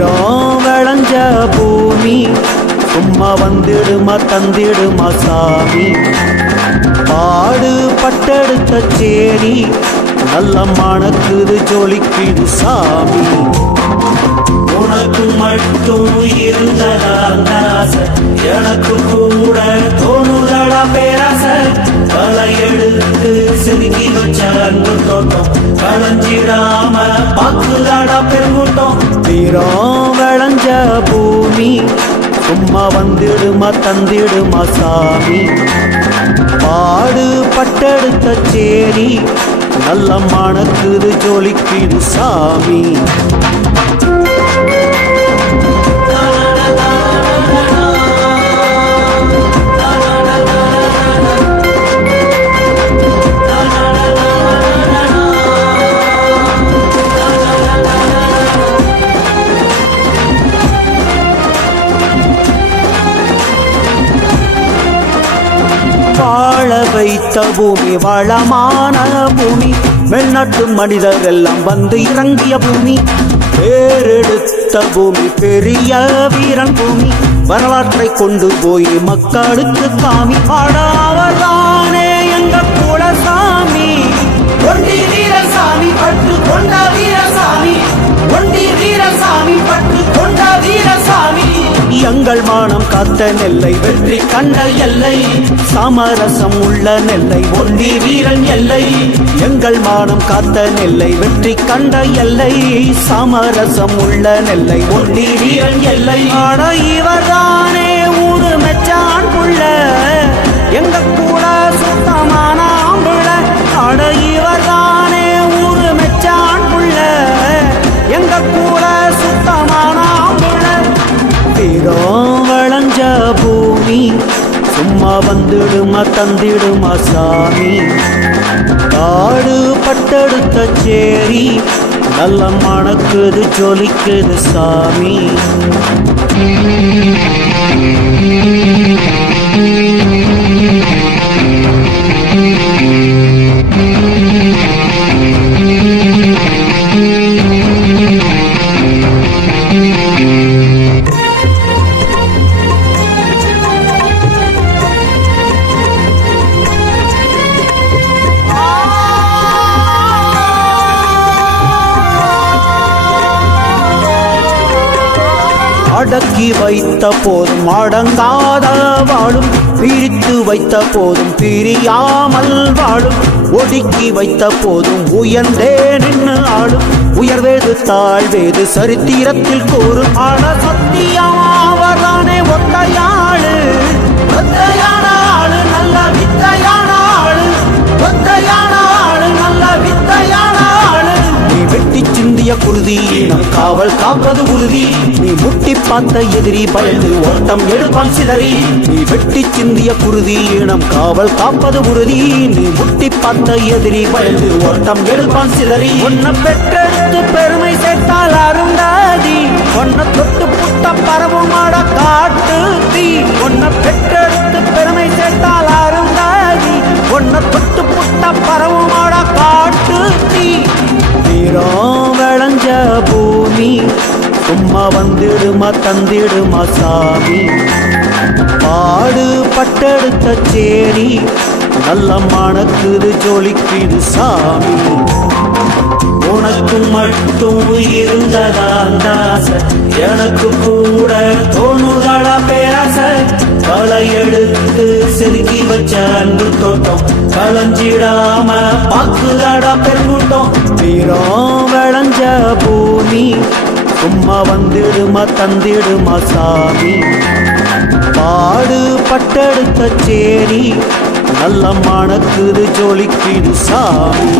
வீரம் விளைஞ்ச பூமி சும்மா வந்துடுமா தந்திடுமா சாமி. பாடு பட்டெடுத்த சேரி நல்ல மணக்குது ஜொலிக்குது சாமி. உனக்கு மட்டும் இருந்ததாசை எனக்கு கூட தோணுதடா பேராசை. களை எடுத்து சிறுக்கி வச்ச அன்பு தோட்டம் களைஞ்சிடாம பாக்குதாடா பெருங்கூட்டம். வீரம் விளைஞ்ச பூமி சும்மா வந்துடுமா தந்திடுமா சாமி. பாடு பட்டெடுத்த சேரி நல்ல மணக்குது ஜொலிக்குது சாமி. வாழ வைத்த பூமி வளமான பூமி. வெளிநாட்டு மனிதர் எல்லாம் வந்து இறங்கிய பூமி. பேரெடுத்த பூமி பெரிய வீரன் பூமி. வரலாற்றை கொண்டு போய் மக்களுக்கு காமி. பாடாவதானே எங்க குலசாமி. ஒண்டி வீரசாமி பட்டு கொண்ட வீரசாமி. ஒண்டி வீரசாமி பட்டு கொண்ட வீரசாமி. எங்கள் மானம் காத்த நெல்லை வெற்றி கண்ட எல்லை. சமரசம் உள்ள நெல்லை ஒண்டி வீரன் எல்லை. எங்கள் மானம் காத்த நெல்லை வெற்றி கண்ட எல்லை. சமரசம் உள்ள நெல்லை ஒண்டி வீரன் எல்லை. ஆட இவர்தானே ஊரு மெச்சான் புள்ள எங்க கூட சுத்தமான ஆம்புள்ள. ஆட இவர்தானே ஊரு மெச்சான் புள்ள எங்க கூட சுத்தமான ஆம்புள்ள. வீரம் விளைஞ்ச பூமி சும்மா வந்துடுமா தந்திடுமா சாமி. காடு பட்டெடுத்த சேரி நல்ல மணக்குது ஜொலிக்குது சாமி. அடக்கி வைத்த போதும் அடங்காத வாழும். பிரித்து வைத்த போதும் பிரியாமல் வாழும். ஒடுக்கி வைத்த போதும் உயர்ந்தே நின்று ஆளும். உயர்வேது தாழ்வேது சரித்திரத்தில் கூறும். ஆட சத்தியமாவதானே ஒத்தையாளு. ஒத்தையான ஆளு நல்ல வித்தையான ஆளு. ஒத்தையான ஆளு நல்ல வித்தையான ஆளு. நீ வெட்டி சிந்திய குருதி நம் காவல் காப்பது உறுதி. நீ முட்டி பார்த்த எதிரி பயந்து ஓட்டம் எடுப்பான் சிதறி. நீ வெட்டி சிந்திய குருதி நம் காவல் காப்பது உறுதி. நீ முட்டி பார்த்த எதிரி பயந்து ஓட்டம் எடுப்பான் சிதறி. உன்னை பெற்றெடுத்து பெருமை சேர்த்தால் அருந்தாதி. உன்னை தொட்டு புட்ட பரவும் ஆட காட்டு தீ. உன்னை பெற்றெடுத்து பெருமை சேர்த்தால் அருந்தாதி. உன்னை தொட்டு புட்ட பரவும் ஆட காட்டு தீ. வீரம் விளைஞ்ச பூமி சும்மா வந்துடுமா தந்திடுமா சாமி. பாடு பட்டெடுத்த சேரி நல்ல மணக்குது ஜொலிக்குது சாமி. உனக்கு மட்டும் இருந்ததாசை எனக்கு கூட தோணுதடா பேராசை. களை எடுத்து செதுக்கி வச்ச அன்பு தோட்டம் களைஞ்சிடாம பாக்குதாடா பெருங்கூட்டம். வீரம் விளைஞ்ச பூமி சும்மா வந்துடுமா தந்திடுமா சாமி. பாடு பட்டெடுத்த சேரி நல்ல மணக்குது ஜொலிக்குது சாமி.